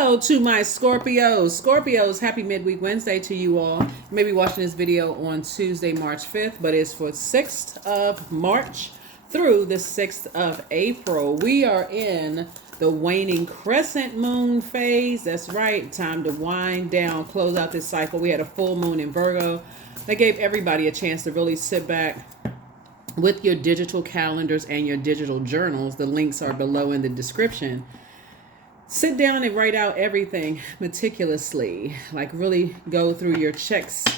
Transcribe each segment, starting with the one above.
Hello to my Scorpios. Scorpios, happy midweek Wednesday to you all. You may be watching this video on Tuesday, March 5th, but it's for 6th of March through the 6th of April. We are in the waning crescent moon phase. That's right. Time to wind down, close out this cycle. We had a full moon in Virgo. That gave everybody a chance to really sit back with your digital calendars and your digital journals. The links are below in the description. Sit down and write out everything meticulously. Like really go through your checklist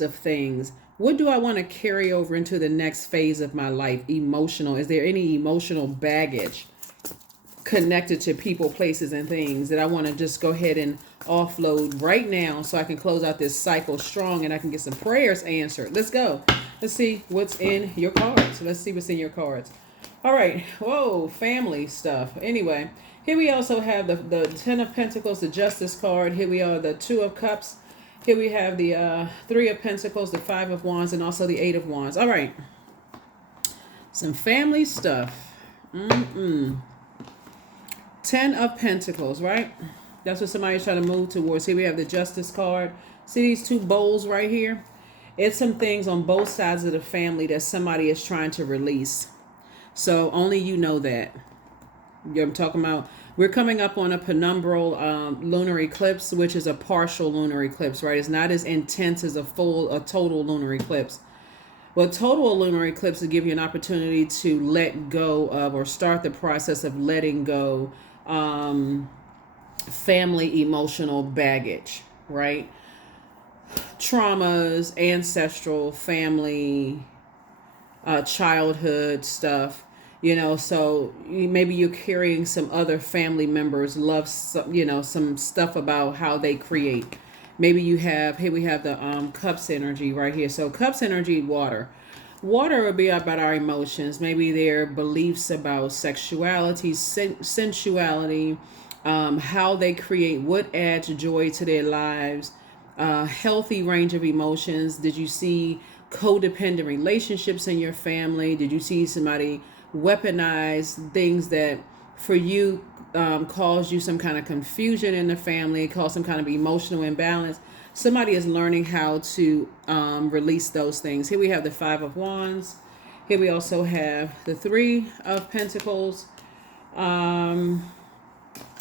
of things. What do I want to carry over into the next phase of my life? Emotional. Is there any emotional baggage connected to people, places, and things that I want to just go ahead and offload right now so I can close out this cycle strong and I can get some prayers answered? Let's go. Let's see what's in your cards. Let's see what's in your cards. All right. Whoa, family stuff. Anyway, here we also have the Ten of Pentacles, the Justice card. Here we are, the Two of Cups. Here we have the Three of Pentacles, the Five of Wands, and also the Eight of Wands. All right. Some family stuff. Ten of Pentacles, right? That's what somebody's trying to move towards. Here we have the Justice card. See these two bowls right here? It's some things on both sides of the family that somebody is trying to release. So only you know that. I'm talking about, we're coming up on a penumbral lunar eclipse, which is a partial lunar eclipse, right? It's not as intense as a total lunar eclipse. Well, total lunar eclipse will give you an opportunity to let go of or start the process of letting go family emotional baggage, right? Traumas, ancestral, family, childhood stuff. You know, so maybe you're carrying some other family members, some stuff about how they create. Maybe you have, here we have the cups energy right here. So cups energy, water. Water would be about our emotions. Maybe their beliefs about sexuality, sensuality, how they create, what adds joy to their lives, healthy range of emotions. Did you see codependent relationships in your family? Did you see somebody weaponize things that for you cause you some kind of confusion in the family, cause some kind of emotional imbalance? Somebody is learning how to release those things. Here we have the Five of Wands. Here we also have the Three of Pentacles and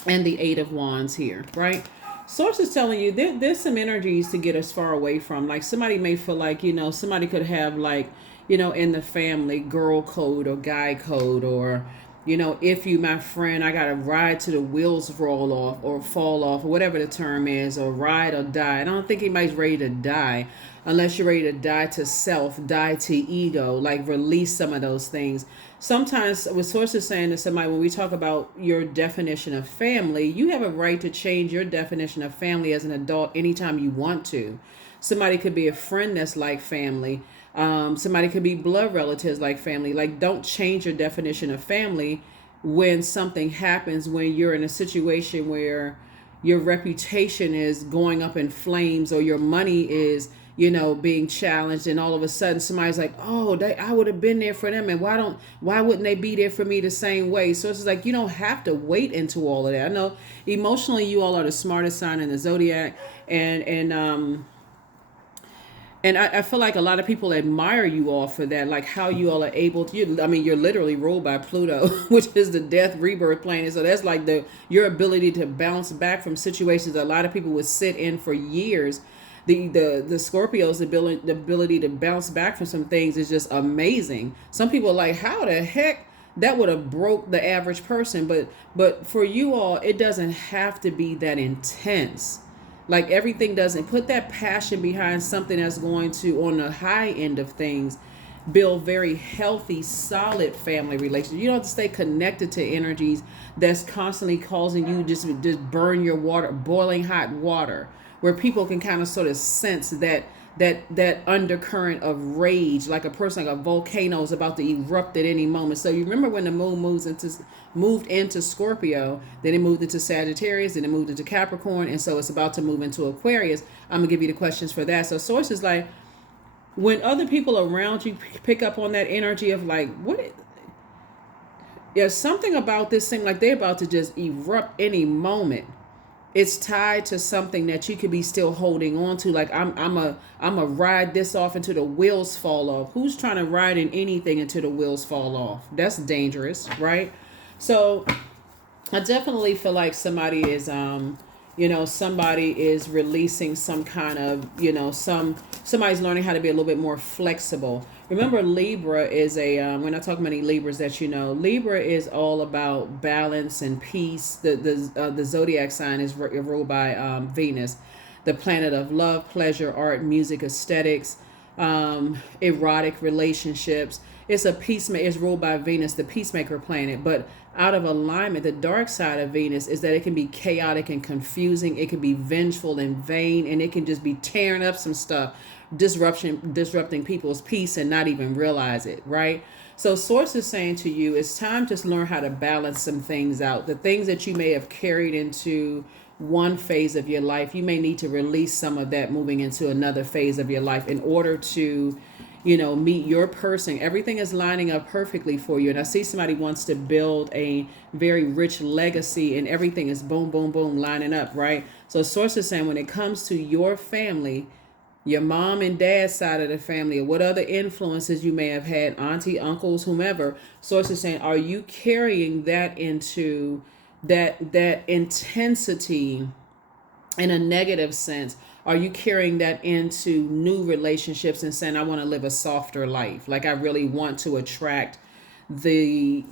the Eight of Wands here, right? Source is telling you there's some energies to get us far away from. Like somebody may feel like, somebody could have like, in the family, girl code or guy code, or, if you my friend, I got to ride to the wheels roll off or fall off or whatever the term is, or ride or die. I don't think anybody's ready to die unless you're ready to die to self, die to ego, like release some of those things. Sometimes what Source is saying to somebody, when we talk about your definition of family, you have a right to change your definition of family as an adult anytime you want to. Somebody could be a friend that's like family. Somebody could be blood relatives like family. Like, don't change your definition of family when something happens, when you're in a situation where your reputation is going up in flames or your money is, being challenged, and all of a sudden somebody's like, oh, I would have been there for them, and why wouldn't they be there for me the same way? So it's like, you don't have to wait into all of that. I know emotionally you all are the smartest sign in the Zodiac, and I feel like a lot of people admire you all for that, like how you all are able to, you're literally ruled by Pluto, which is the death rebirth planet. So that's like your ability to bounce back from situations that a lot of people would sit in for years. The Scorpios, the ability to bounce back from some things is just amazing. Some people are like, how the heck that would have broke the average person, but for you all, it doesn't have to be that intense. Like everything doesn't put that passion behind something that's going to, on the high end of things, build very healthy, solid family relationships. You don't have to stay connected to energies that's constantly causing you just burn your water, boiling hot water, where people can kind of sort of sense that undercurrent of rage, like a person, like a volcano is about to erupt at any moment. So you remember when the moon moved into Scorpio, then it moved into Sagittarius, then it moved into Capricorn, and so it's about to move into Aquarius. I'm gonna give you the questions for that. So Source is like, when other people around you pick up on that energy of like, what Yeah, something about this seem like they're about to just erupt any moment. It's tied to something that you could be still holding on to. Like I'm a ride this off until the wheels fall off. Who's trying to ride in anything until the wheels fall off? That's dangerous, right? So I definitely feel like somebody is releasing some kind of, somebody's learning how to be a little bit more flexible. Remember, Libra is we're not talking about any Libras that you know. Libra is all about balance and peace. The zodiac sign is ruled by Venus, the planet of love, pleasure, art, music, aesthetics, erotic relationships. It's a peacemaker. It's ruled by Venus, the peacemaker planet. But out of alignment, the dark side of Venus is that it can be chaotic and confusing. It can be vengeful and vain, and it can just be tearing up some stuff, disrupting people's peace and not even realize it, right? So Source is saying to you, it's time to learn how to balance some things out. The things that you may have carried into one phase of your life, you may need to release some of that moving into another phase of your life in order to meet your person. Everything is lining up perfectly for you. And I see somebody wants to build a very rich legacy, and everything is boom, boom, boom, lining up, right? So Source is saying when it comes to your family, your mom and dad side of the family, or what other influences you may have had, auntie, uncles, whomever, Source is saying, are you carrying that into that intensity in a negative sense? Are you carrying that into new relationships and saying, I want to live a softer life? Like I really want to attract I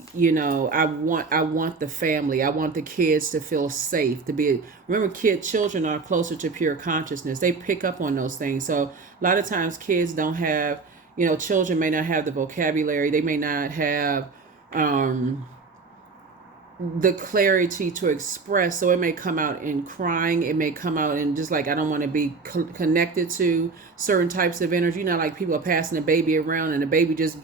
want the family. I want the kids to feel safe, to be, remember, children are closer to pure consciousness. They pick up on those things. So a lot of times kids don't have, children may not have the vocabulary. They may not have, the clarity to express, so it may come out in crying, it may come out in just like, I don't want to be connected to certain types of energy. Like people are passing a baby around and the baby just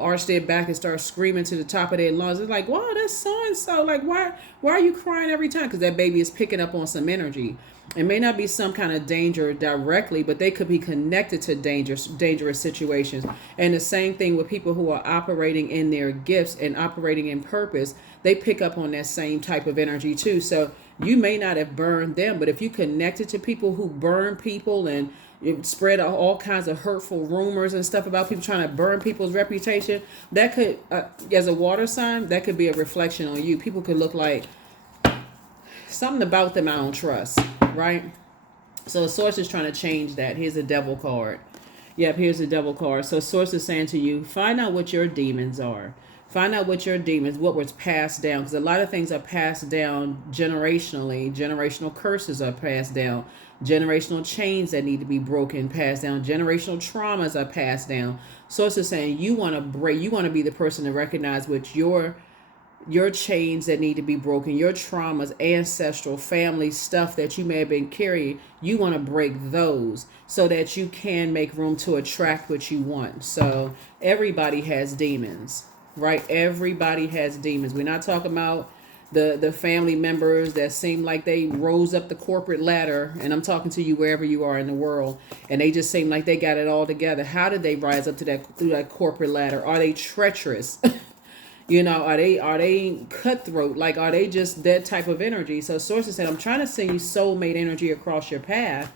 arch their back and start screaming to the top of their lungs. It's like, wow, that's so and so, like why are you crying every time? Because that baby is picking up on some energy. It may not be some kind of danger directly, but they could be connected to dangerous situations. And the same thing with people who are operating in their gifts and operating in purpose. They pick up on that same type of energy too. So you may not have burned them, but if you connected to people who burn people and it spread all kinds of hurtful rumors and stuff about people trying to burn people's reputation, that could, as a water sign, that could be a reflection on you. People could look like something about them I don't trust, right? So the Source is trying to change that. Here's a devil card. Yep, here's a devil card. So Source is saying to you, find out what your demons are. Find out what was passed down. Because a lot of things are passed down generationally. Generational curses are passed down. Generational chains that need to be broken, passed down. Generational traumas are passed down. Source is saying you want to be the person to recognize what your chains that need to be broken, your traumas, ancestral, family stuff that you may have been carrying. You want to break those so that you can make room to attract what you want. So everybody has demons, right? Everybody has demons. We're not talking about the family members that seem like they rose up the corporate ladder, and I'm talking to you wherever you are in the world, and they just seem like they got it all together. How did they rise up to through that corporate ladder? Are they treacherous? Are they cutthroat? Like, are they just that type of energy? So Sources said, I'm trying to send you soulmate energy across your path,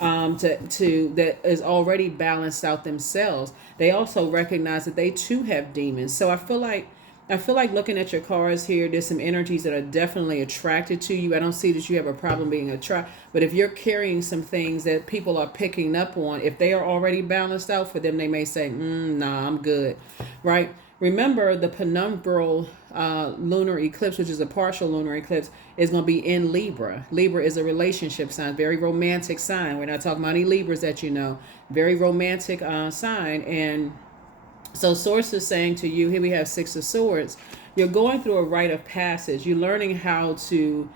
to that is already balanced out themselves. They also recognize that they too have demons. So I feel like looking at your cards here, there's some energies that are definitely attracted to you. I don't see that you have a problem being attracted, but if you're carrying some things that people are picking up on, if they are already balanced out for them, they may say, nah, I'm good, right? Remember, the penumbral lunar eclipse, which is a partial lunar eclipse, is going to be in Libra. Libra is a relationship sign, very romantic sign. We're not talking about any Libras that you know. Very romantic sign. And so Source is saying to you, here we have Six of Swords. You're going through a rite of passage. You're learning how to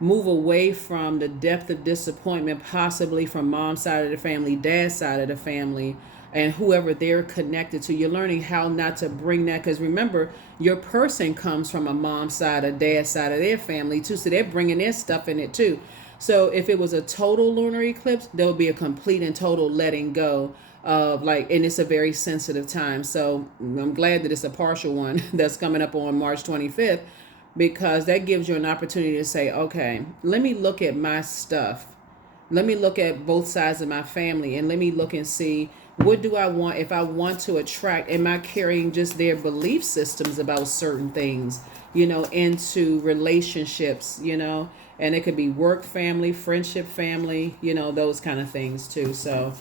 move away from the depth of disappointment, possibly from mom's side of the family, dad's side of the family, and whoever they're connected to. You're learning how not to bring that, because remember, your person comes from a mom's side or dad's side of their family too, so they're bringing their stuff in it too. So if it was a total lunar eclipse, there would be a complete and total letting go of like, and it's a very sensitive time. So I'm glad that it's a partial one that's coming up on March 25th, because that gives you an opportunity to say, okay, let me look at my stuff. Let me look at both sides of my family, and let me look and see, what do I want? If I want to attract, am I carrying just their belief systems about certain things, into relationships, and it could be work family, friendship family, those kind of things too. So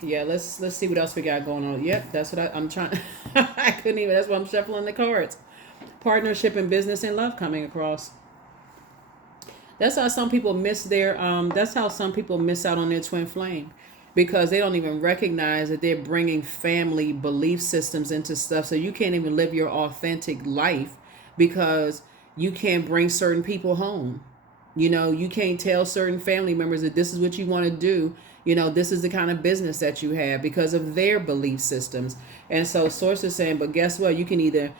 yeah, let's see what else we got going on. Yep, that's what I'm trying. I couldn't even. That's why I'm shuffling the cards. Partnership in business and love coming across. That's how some people miss their. That's how some people miss out on their twin flame, because they don't even recognize that they're bringing family belief systems into stuff. So you can't even live your authentic life because you can't bring certain people home. You can't tell certain family members that this is what you want to do. This is the kind of business that you have, because of their belief systems. And so source is saying, but guess what? You can either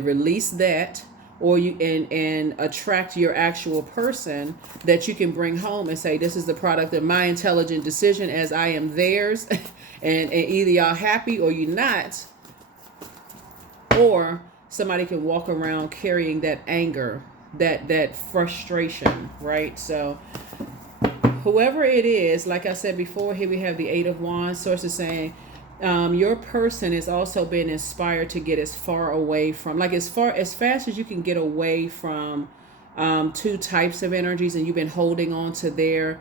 release that, or you and attract your actual person that you can bring home and say, this is the product of my intelligent decision as I am theirs. and either y'all happy or you're not. Or somebody can walk around carrying that anger, that frustration, right? So whoever it is, like I said before, here we have the Eight of Wands. Source is saying, your person is also being inspired to get as far away from, like as fast as you can get away from two types of energies, and you've been holding on to their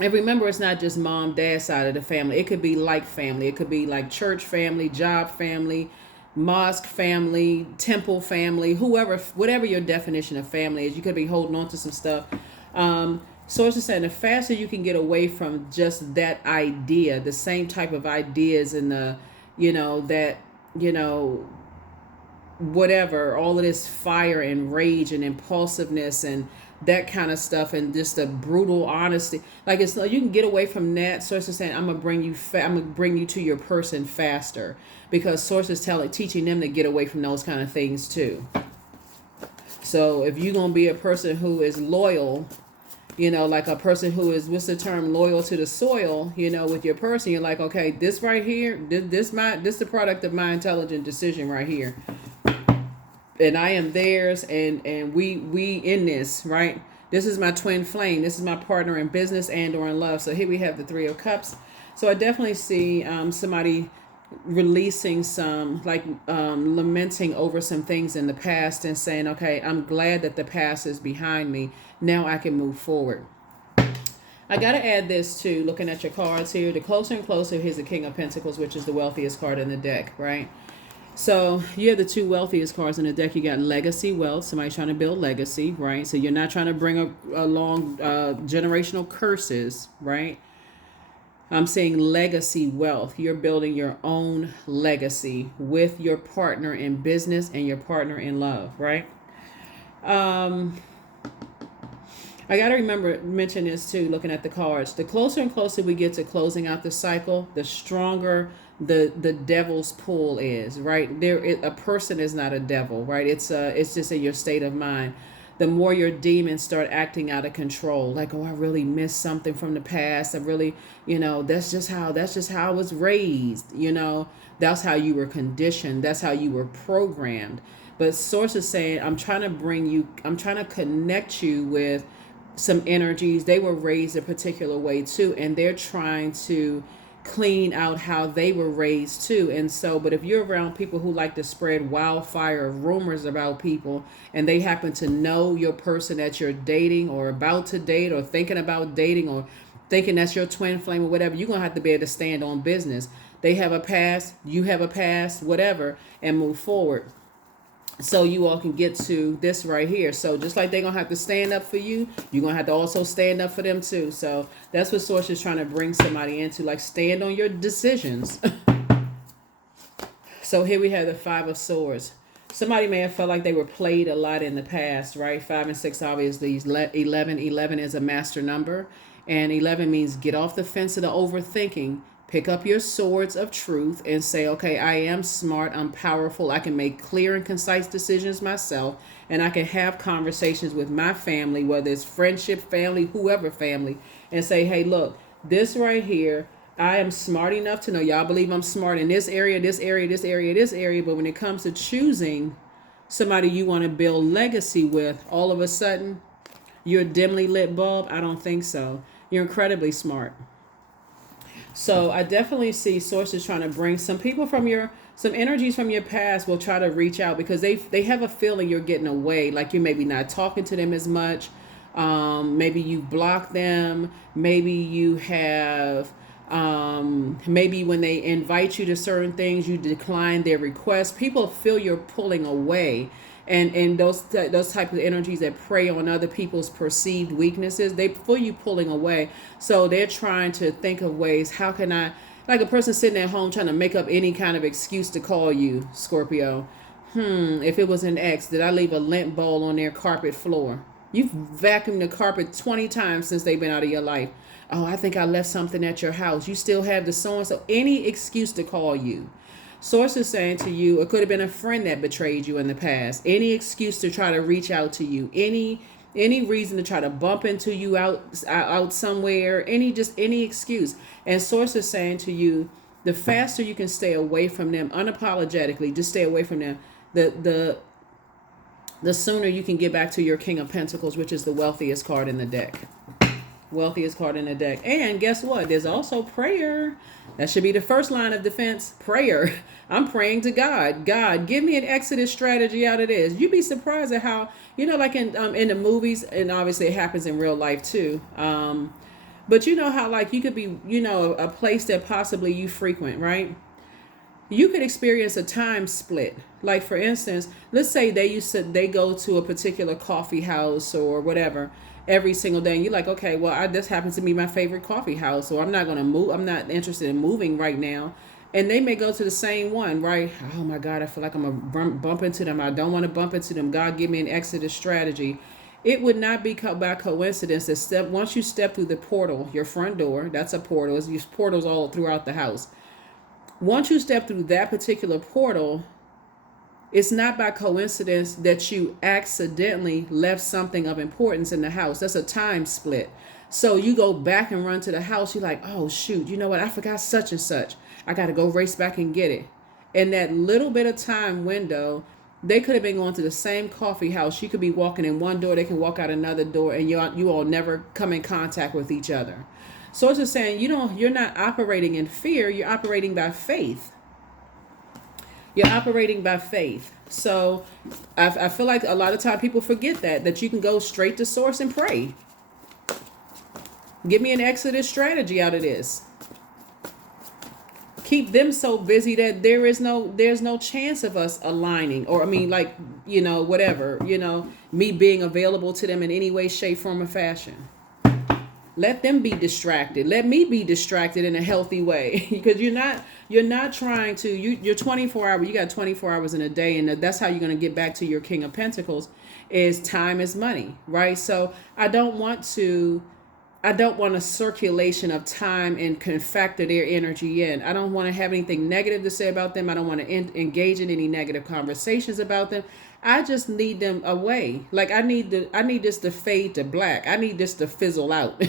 and remember, it's not just mom, dad side of the family. It could be like family. It could be like church family, job family, mosque family, temple family, whatever your definition of family is. You could be holding on to some stuff. Source is saying, the faster you can get away from just that idea, the same type of ideas, and whatever, all of this fire and rage and impulsiveness and that kind of stuff, and just a brutal honesty, like you can get away from that. Source is saying, I'm gonna bring you to your person faster, because Source is teaching them to get away from those kind of things too. So if you're gonna be a person who is loyal, like a person who is, what's the term, loyal to the soil, with your person, you're like, okay, this right here, this the product of my intelligent decision right here, and I am theirs, and we in this, right? This is my twin flame. This is my partner in business and or in love. So here we have the Three of Cups. So I definitely see somebody releasing some, like lamenting over some things in the past and saying, okay, I'm glad that the past is behind me. Now I can move forward. I got to add this too, looking at your cards here. The closer and closer, here's the King of Pentacles, which is the wealthiest card in the deck, right? So you have the two wealthiest cards in the deck. You got legacy wealth, somebody trying to build legacy, right? So you're not trying to bring along generational curses, right? I'm saying legacy wealth. You're building your own legacy with your partner in business and your partner in love, right? I got to mention this too, looking at the cards. The closer and closer we get to closing out the cycle, the stronger the devil's pull is, right? A person is not a devil, right? It's just in your state of mind. The more your demons start acting out of control, like, oh, I really missed something from the past. I really, that's just how I was raised. That's how you were conditioned. That's how you were programmed. But Source is saying, I'm trying to connect you with some energies. They were raised a particular way too, and they're trying to clean out how they were raised too. And so, but if you're around people who like to spread wildfire rumors about people, and they happen to know your person that you're dating or about to date or thinking about dating or thinking that's your twin flame or whatever, you're going to have to be able to stand on business. They have a past, you have a past, whatever, and move forward. So you all can get to this right here. So just like they're going to have to stand up for you, you're going to have to also stand up for them too. So that's what Source is trying to bring somebody into, like, stand on your decisions. So here we have the Five of Swords. Somebody may have felt like they were played a lot in the past, right? 5 and 6, obviously. 11 is a master number. And 11 means get off the fence of the overthinking. Pick up your swords of truth and say, okay, I am smart, I'm powerful, I can make clear and concise decisions myself, and I can have conversations with my family, whether it's friendship, family, whoever family, and say, hey, look, This right here, I am smart enough to know, y'all believe I'm smart in this area, this area, this area, this area. But when it comes to choosing somebody you want to build legacy with, all of a sudden, you're a dimly lit bulb. I don't think so. You're incredibly smart. So I definitely see sources trying to bring some people from some energies from your past will try to reach out because they have a feeling you're getting away, like you're maybe not talking to them as much. Maybe you block them. Maybe you have maybe when they invite you to certain things, you decline their requests. People feel you're pulling away. And those type of energies that prey on other people's perceived weaknesses, they feel you pulling away. So they're trying to think of ways, how can I, like a person sitting at home trying to make up any kind of excuse to call you, Scorpio. If it was an ex, did I leave a lint bowl on their carpet floor? You've vacuumed the carpet 20 times since they've been out of your life. Oh, I think I left something at your house. You still have the so-and-so. Any excuse to call you. Source is saying to you, it could have been a friend that betrayed you in the past. Any excuse to try to reach out to you. Any reason to try to bump into you out somewhere. Any excuse. And source is saying to you, the faster you can stay away from them unapologetically, just stay away from them, the sooner you can get back to your King of Pentacles, which is the wealthiest card in the deck. Wealthiest card in the deck. And guess what? There's also prayer. That should be the first line of defense. Prayer. I'm praying to God. God, give me an exodus strategy out of this. You'd be surprised at how, like in the movies, and obviously it happens in real life too. But you know how like you could be, a place that possibly you frequent, right? You could experience a time split. Like for instance, let's say they go to a particular coffee house or whatever every single day, and you're like, okay, well, this happens to be my favorite coffee house, so I'm not going to move. I'm not interested in moving right now. And they may go to the same one, right? Oh my God, I feel like I'm going to bump into them. I don't want to bump into them. God, give me an exodus strategy. It would not be by coincidence that once you step through the portal, your front door, that's a portal. There's portals all throughout the house. Once you step through that particular portal, it's not by coincidence that you accidentally left something of importance in the house. That's a time split. So you go back and run to the house. You're like, oh, shoot, you know what? I forgot such and such. I got to go race back and get it. In that little bit of time window, they could have been going to the same coffee house. You could be walking in one door. They can walk out another door, and you all never come in contact with each other. So it's just saying, you're not operating in fear. You're operating by faith. You're operating by faith. So I feel like a lot of time people forget that you can go straight to source and pray. Give me an exodus strategy out of this. Keep them so busy that there's no chance of us aligning, or whatever, me being available to them in any way, shape, form, or fashion. Let them be distracted. Let me be distracted in a healthy way, because you're not trying to, you're 24 hours, you got 24 hours in a day, and that's how you're going to get back to your King of Pentacles, is time is money, right? So I don't want a circulation of time and can factor their energy in. I don't want to have anything negative to say about them. I don't want to engage in any negative conversations about them. I just need them away. Like I need this to fade to black. I need this to fizzle out.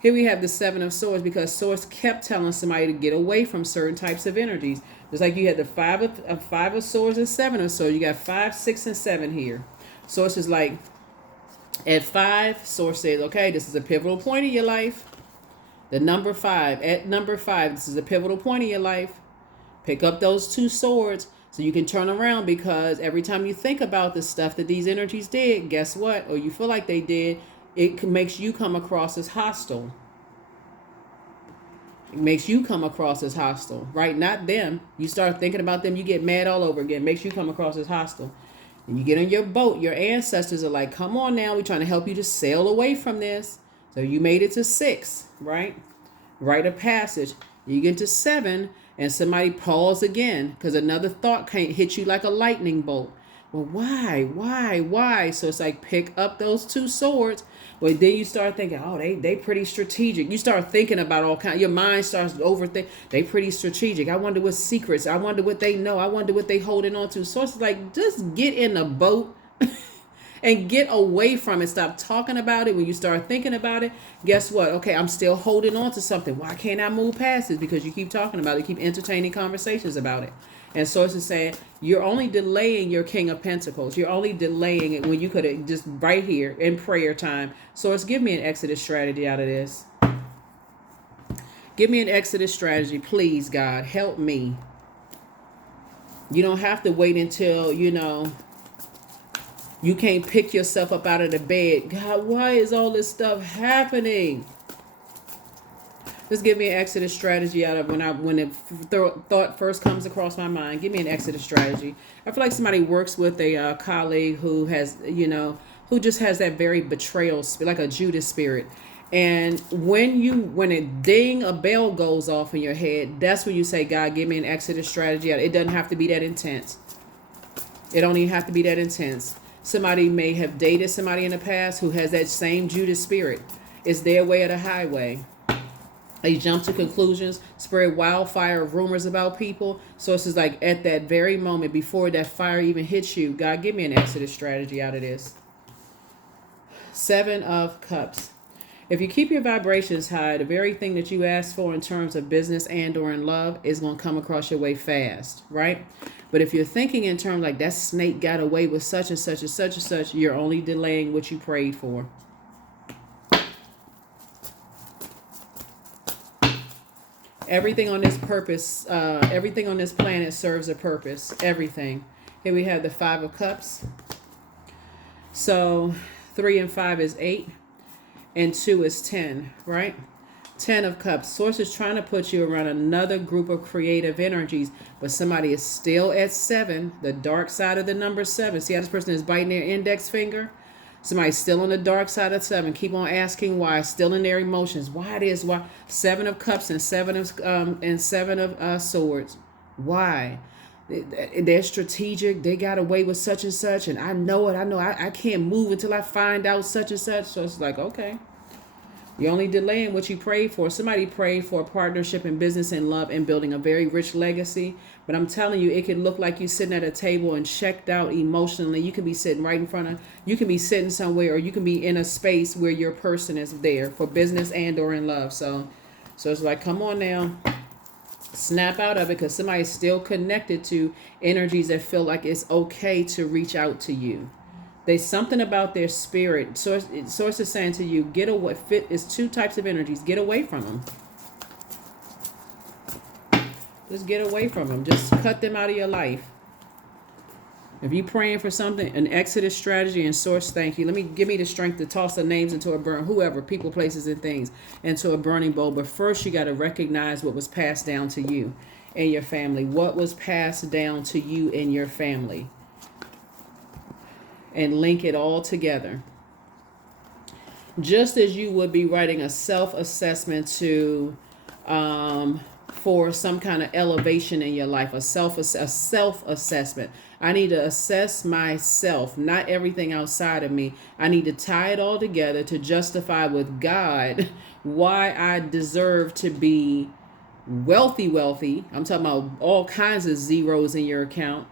Here we have the Seven of Swords, because Swords kept telling somebody to get away from certain types of energies. Just like you had the Five of Swords and Seven of Swords. You got 5, 6, and 7 here. Source is like, at 5, Source says, okay, this is a pivotal point in your life. The number 5. At number 5, this is a pivotal point in your life. Pick up those 2 swords so you can turn around, because every time you think about the stuff that these energies did, guess what? Or you feel like they did, it makes you come across as hostile. It makes you come across as hostile, right? Not them. You start thinking about them, you get mad all over again. It makes you come across as hostile. And you get on your boat, your ancestors are like, come on now, we're trying to help you to sail away from this. So you made it to 6, right? Rite of passage. You get to 7, and somebody pause again, because another thought can't hit you like a lightning bolt. Well, why? So it's like, pick up those 2 swords. Well, then you start thinking, oh, they pretty strategic. You start thinking about all kinds. Your mind starts to overthink. They pretty strategic. I wonder what secrets. I wonder what they know. I wonder what they holding on to. So it's like, just get in the boat And get away from it. Stop talking about it. When you start thinking about it, guess what? Okay, I'm still holding on to something. Why can't I move past it? Because you keep talking about it, keep entertaining conversations about it. And Source is saying you're only delaying your King of Pentacles. You're only delaying it when you could have just right here in prayer time. Source, give me an exodus strategy out of this. Give me an exodus strategy, please, God. Help me. You don't have to wait until, you can't pick yourself up out of the bed. God, why is all this stuff happening? Just give me an exodus strategy out of when the thought first comes across my mind. Give me an exodus strategy. I feel like somebody works with a colleague who has, who just has that very betrayal, like a Judas spirit. And when a bell goes off in your head, that's when you say, God, give me an exodus strategy. It doesn't have to be that intense. It don't even have to be that intense. Somebody may have dated somebody in the past who has that same Judas spirit. It's their way or the highway. They jump to conclusions, spread wildfire rumors about people. So it's just like at that very moment before that fire even hits you, God, give me an exodus strategy out of this. 7 of Cups. If you keep your vibrations high, the very thing that you ask for in terms of business and or in love is going to come across your way fast, right? But if you're thinking in terms like that snake got away with such and such and such and such, you're only delaying what you prayed for. Everything on this everything on this planet serves a purpose. Everything. Here we have the 5 of Cups. So 3 and 5 is 8. And 2 is 10, right? 10 of Cups. Source is trying to put you around another group of creative energies, but somebody is still at 7, the dark side of the number 7. See how this person is biting their index finger? Somebody's still on the dark side of 7. Keep on asking why. Still in their emotions. Why it is? Why? 7 of Cups and 7 of Swords. Why? They're strategic. They got away with such and such, and I know it. I can't move until I find out such and such. So it's like, okay, you're only delaying what you prayed for. Somebody prayed for a partnership in business and love and building a very rich legacy. But I'm telling you, it could look like you sitting at a table and checked out emotionally. You could be sitting right in front of, you can be sitting somewhere, or you can be in a space where your person is there for business and or in love. So it's like, come on now. Snap out of it, because somebody's still connected to energies that feel like it's okay to reach out to you. There's something about their spirit. Source is saying to you, get away. It's 2 types of energies. Get away from them. Just get away from them. Just cut them out of your life. If you're praying for something, an exodus strategy, and Source, thank you. Give me the strength to toss the names into a burn, whoever, people, places, and things, into a burning bowl. But first, you got to recognize what was passed down to you and your family. What was passed down to you and your family, and link it all together. Just as you would be writing a self-assessment for some kind of elevation in your life, a self-assessment. I need to assess myself, not everything outside of me. I need to tie it all together to justify with God why I deserve to be wealthy. I'm talking about all kinds of zeros in your account,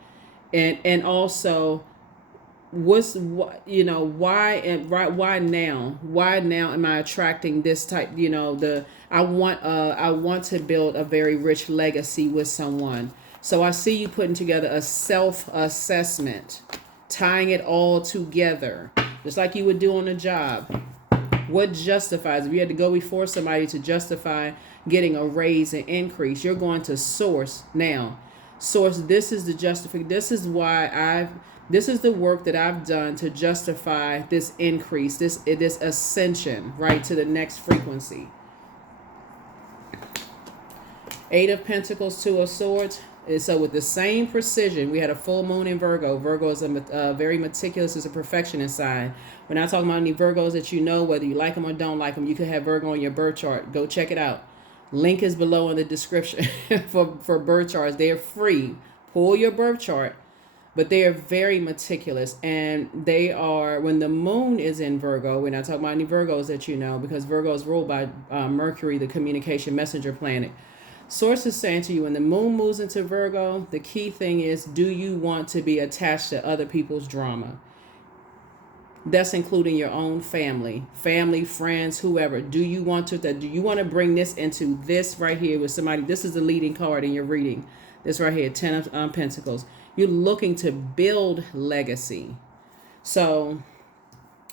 and also why now am I attracting this type, I want to build a very rich legacy with someone. So I see you putting together a self-assessment, tying it all together, just like you would do on a job. What justifies, if you had to go before somebody to justify getting a raise and increase, you're going to Source now. Source, this is the justification. This is the work that I've done to justify this increase, this ascension, right, to the next frequency. 8 of Pentacles, 2 of Swords. And so with the same precision, we had a full moon in Virgo. Virgo is very meticulous, is a perfectionist sign. We're not talking about any Virgos that you know, whether you like them or don't like them. You could have Virgo on your birth chart. Go check it out. Link is below in the description for birth charts. They're free. Pull your birth chart. But they are very meticulous, and they are, when the moon is in Virgo, we're not talking about any Virgos that you know, because Virgo is ruled by Mercury, the communication messenger planet. Source is saying to you, when the moon moves into Virgo, the key thing is, do you want to be attached to other people's drama? That's including your own family, friends, whoever. Do you want to bring this into this right here with somebody? This is the leading card in your reading. This right here, Ten of Pentacles. You're looking to build legacy. So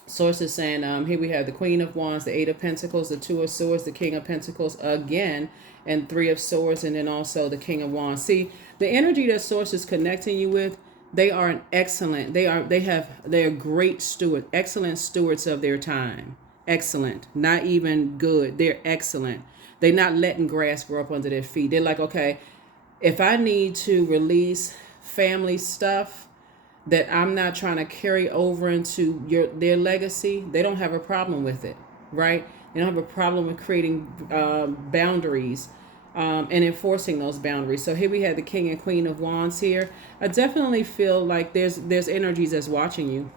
Source is saying, here we have the Queen of Wands, the Eight of Pentacles, the Two of Swords, the King of Pentacles again, and Three of Swords, and then also the King of Wands. See, the energy that Source is connecting you with, they are an excellent, they're great stewards, excellent stewards of their time. Excellent. Not even good. They're excellent. They're not letting grass grow up under their feet. They're like, okay, if I need to release family stuff that I'm not trying to carry over into their legacy, they don't have a problem with it, right? They don't have a problem with creating boundaries and enforcing those boundaries. So here we have the King and Queen of Wands here. I definitely feel like there's energies that's watching you.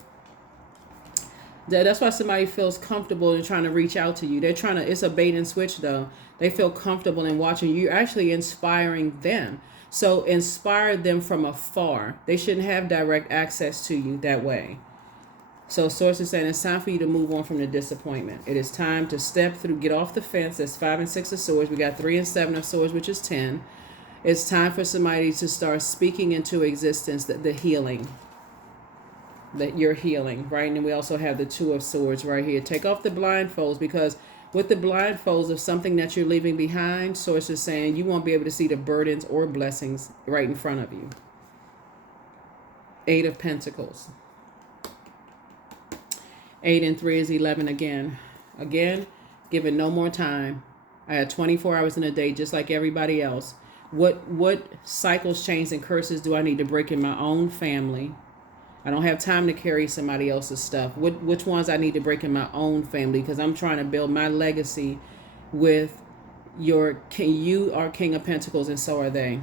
That's why somebody feels comfortable in trying to reach out to you. They're trying to, it's a bait and switch though. They feel comfortable in watching you. You're actually inspiring them. So inspire them from afar. They shouldn't have direct access to you that way. So Source is saying it's time for you to move on from the disappointment. It is time to step through, get off the fence. That's 5 and 6 of Swords. We got 3 and 7 of Swords, which is 10. It's time for somebody to start speaking into existence the healing. That you're healing, right? And we also have the Two of Swords right here. Take off the blindfolds, because with the blindfolds of something that you're leaving behind, Source is saying you won't be able to see the burdens or blessings right in front of you. 8 of Pentacles. 8 and 3 is 11 again. Again, give it no more time. I had 24 hours in a day just like everybody else. What cycles, chains, and curses do I need to break in my own family? I don't have time to carry somebody else's stuff. Which ones I need to break in my own family? Because I'm trying to build my legacy with your king. You are King of Pentacles, and so are they.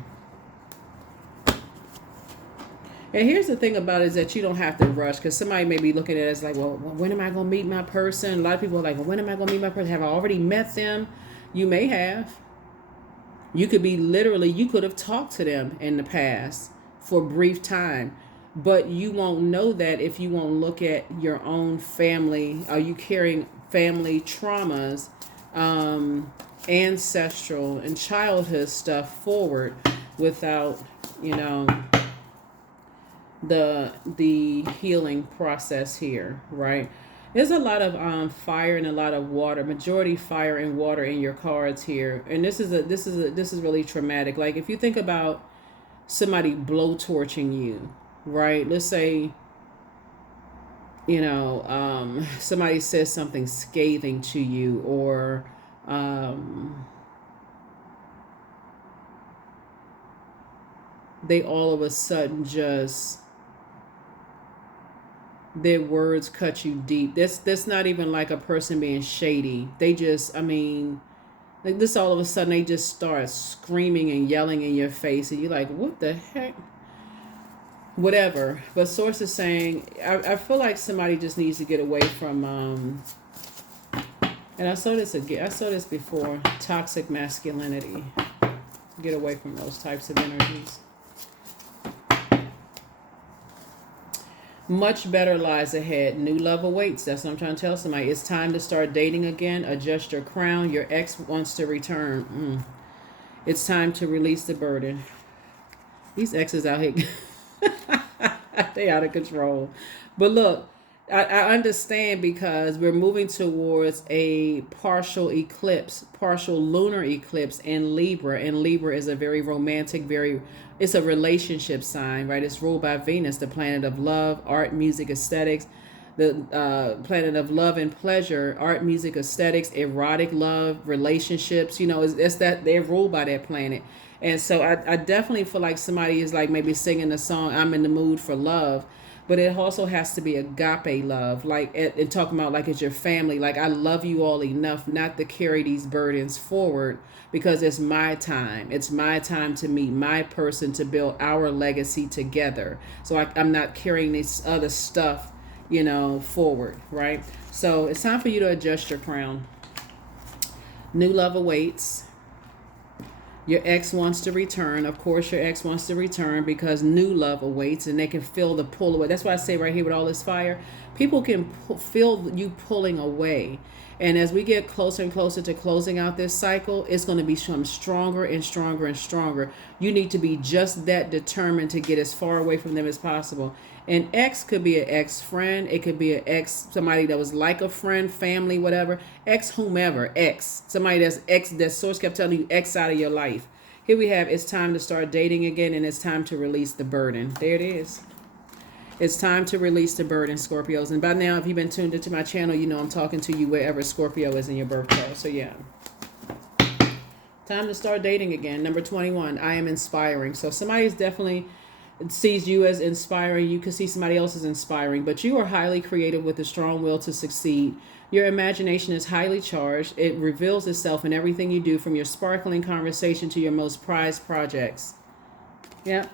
And here's the thing about it, is that you don't have to rush, because somebody may be looking at it as like, well, when am I going to meet my person? A lot of people are like, well, when am I going to meet my person? Have I already met them? You may have. You could be literally, you could have talked to them in the past for a brief time. But you won't know that if you won't look at your own family. Are you carrying family traumas, ancestral and childhood stuff forward without, the healing process here, right? There's a lot of fire and a lot of water. Majority fire and water in your cards here, and this is really traumatic. Like if you think about somebody blowtorching you. Right, let's say somebody says something scathing to you, or they all of a sudden just, their words cut you deep. That's not even like a person being shady. They just, like this, all of a sudden they just start screaming and yelling in your face, and you're like, what the heck? Whatever. But Source is saying, I feel like somebody just needs to get away from and I saw this before, toxic masculinity. Get away from those types of energies. Much better lies ahead. New love awaits. That's what I'm trying to tell somebody. It's time to start dating again. Adjust your crown. Your ex wants to return. It's time to release the burden. These exes out here they out of control. But look, I understand, because we're moving towards a partial lunar eclipse in Libra. And Libra is a very romantic, it's a relationship sign, right? It's ruled by Venus, the planet of love, art, music, aesthetics, the planet of love and pleasure, art, music, aesthetics, erotic love, relationships. It's that they're ruled by that planet. And so I definitely feel like somebody is like maybe singing the song, I'm in the mood for love. But it also has to be agape love, like, and talking about like it's your family. Like, I love you all enough not to carry these burdens forward, because it's my time. It's my time to meet my person, to build our legacy together. So I'm not carrying this other stuff, forward, right? So it's time for you to adjust your crown. New love awaits. Your ex wants to return. Of course, your ex wants to return, because new love awaits, and they can feel the pull away. That's why I say right here with all this fire, People can feel you pulling away. And as we get closer and closer to closing out this cycle, it's going to become stronger and stronger and stronger. You need to be just that determined to get as far away from them as possible. An ex could be an ex friend. It could be an ex, somebody that was like a friend, family, whatever. Ex whomever, ex. Somebody that's ex, that source kept telling you X out of your life. Here we have, it's time to start dating again, and it's time to release the burden. There it is. It's time to release the burden, Scorpios. And by now, if you've been tuned into my channel, you know I'm talking to you wherever Scorpio is in your birth chart. So yeah. Time to start dating again. Number 21, I am inspiring. So somebody's definitely sees you as inspiring. You can see somebody else as inspiring, but you are highly creative with a strong will to succeed. Your imagination is highly charged. It reveals itself in everything you do, from your sparkling conversation to your most prized projects. Yeah.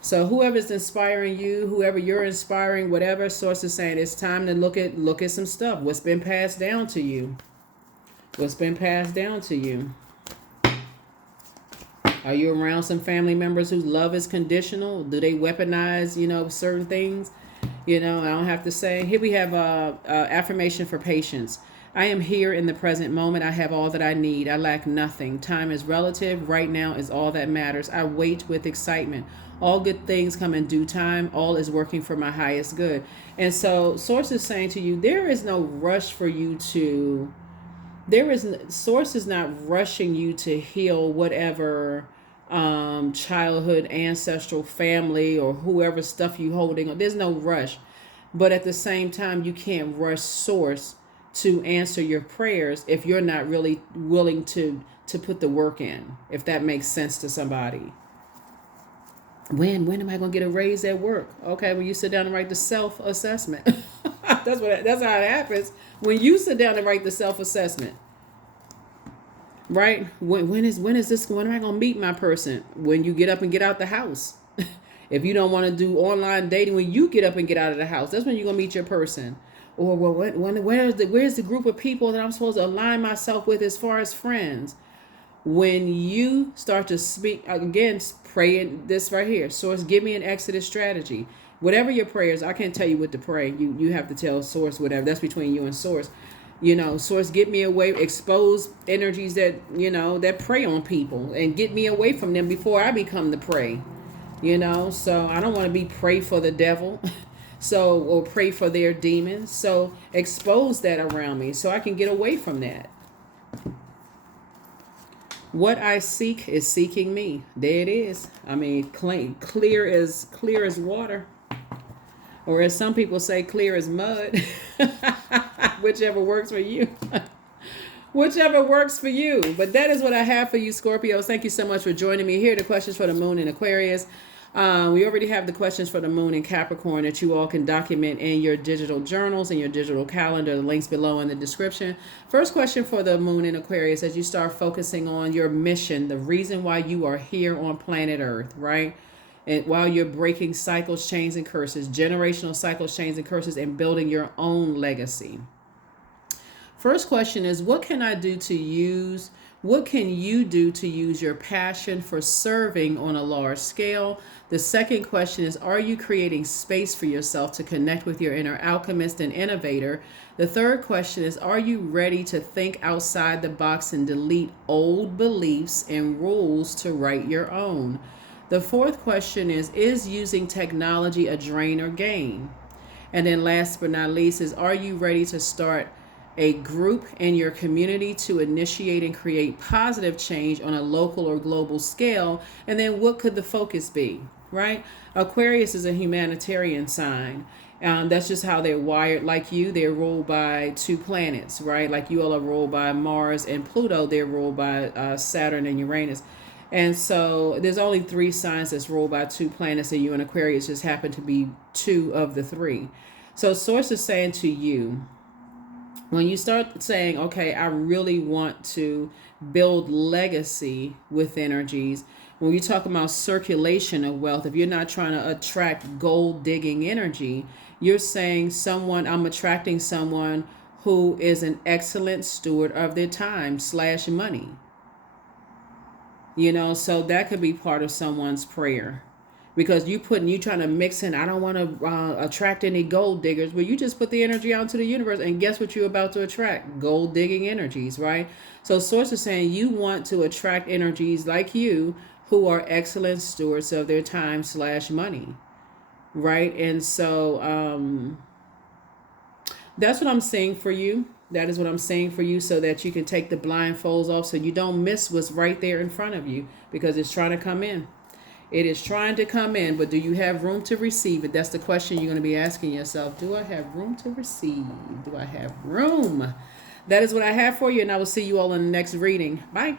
So whoever's inspiring you, whoever you're inspiring, whatever source is saying, it's time to look at some stuff. What's been passed down to you? What's been passed down to you? Are you around some family members whose love is conditional? Do they weaponize, certain things? I don't have to say. Here we have affirmation for patience. I am here in the present moment. I have all that I need. I lack nothing. Time is relative. Right now is all that matters. I wait with excitement. All good things come in due time. All is working for my highest good. And so Source is saying to you, there is no rush for you to, Source is not rushing you to heal whatever childhood, ancestral, family, or whoever stuff you holding on. There's no rush. But at the same time, you can't rush Source to answer your prayers if you're not really willing to put the work in, if that makes sense to somebody. When am I going to get a raise at work? Okay, when you sit down and write the self-assessment. That's how it happens. When you sit down and write the self-assessment. Right? When am I going to meet my person? When you get up and get out the house. If you don't want to do online dating, when you get up and get out of the house, that's when you're going to meet your person. Or where's the group of people that I'm supposed to align myself with as far as friends? When you start to speak, again, pray this right here. Source, give me an exodus strategy. Whatever your prayers, I can't tell you what to pray. You have to tell Source whatever. That's between you and Source. Source, get me away, expose energies that, that prey on people, and get me away from them before I become the prey. So I don't want to be prey for the devil. Or pray for their demons. So expose that around me so I can get away from that. What I seek is seeking me. There it is. I mean, clear as water. Or as some people say, clear as mud. Whichever works for you. Whichever works for you. But that is what I have for you, Scorpios. Thank you so much for joining me. Here are the questions for the moon in Aquarius. We already have the questions for the moon in Capricorn that you all can document in your digital journals and your digital calendar. The links below in the description. First question for the moon in Aquarius, as you start focusing on your mission, the reason why you are here on planet Earth, right? And while you're breaking cycles, chains, and curses, generational cycles, chains, and curses, and building your own legacy. First question is, what can you do to use your passion for serving on a large scale? The second question is, are you creating space for yourself to connect with your inner alchemist and innovator? The third question is, are you ready to think outside the box and delete old beliefs and rules to write your own? The fourth question is using technology a drain or gain? And then last but not least is, are you ready to start a group in your community to initiate and create positive change on a local or global scale? And then what could the focus be, right? Aquarius is a humanitarian sign. That's just how they're wired. Like you, they're ruled by two planets, right? Like you all are ruled by Mars and Pluto. They're ruled by Saturn and Uranus. And so there's only 3 signs that's ruled by 2 planets, and you and Aquarius just happen to be 2 of the 3. So Source is saying to you, when you start saying, okay, I really want to build legacy with energies, when you talk about circulation of wealth, if you're not trying to attract gold digging energy, you're saying I'm attracting someone who is an excellent steward of their time / money. So that could be part of someone's prayer. because you trying to mix in. I don't want to attract any gold diggers. Well, you just put the energy out into the universe, and guess what you're about to attract? Gold digging energies, right? So source is saying you want to attract energies like you who are excellent stewards of their time / money, right? And so that's what I'm saying for you. That is what I'm saying for you, so that you can take the blindfolds off, so you don't miss what's right there in front of you, because it's trying to come in. It is trying to come in, but do you have room to receive it? That's the question you're going to be asking yourself. Do I have room to receive? Do I have room? That is what I have for you, and I will see you all in the next reading. Bye.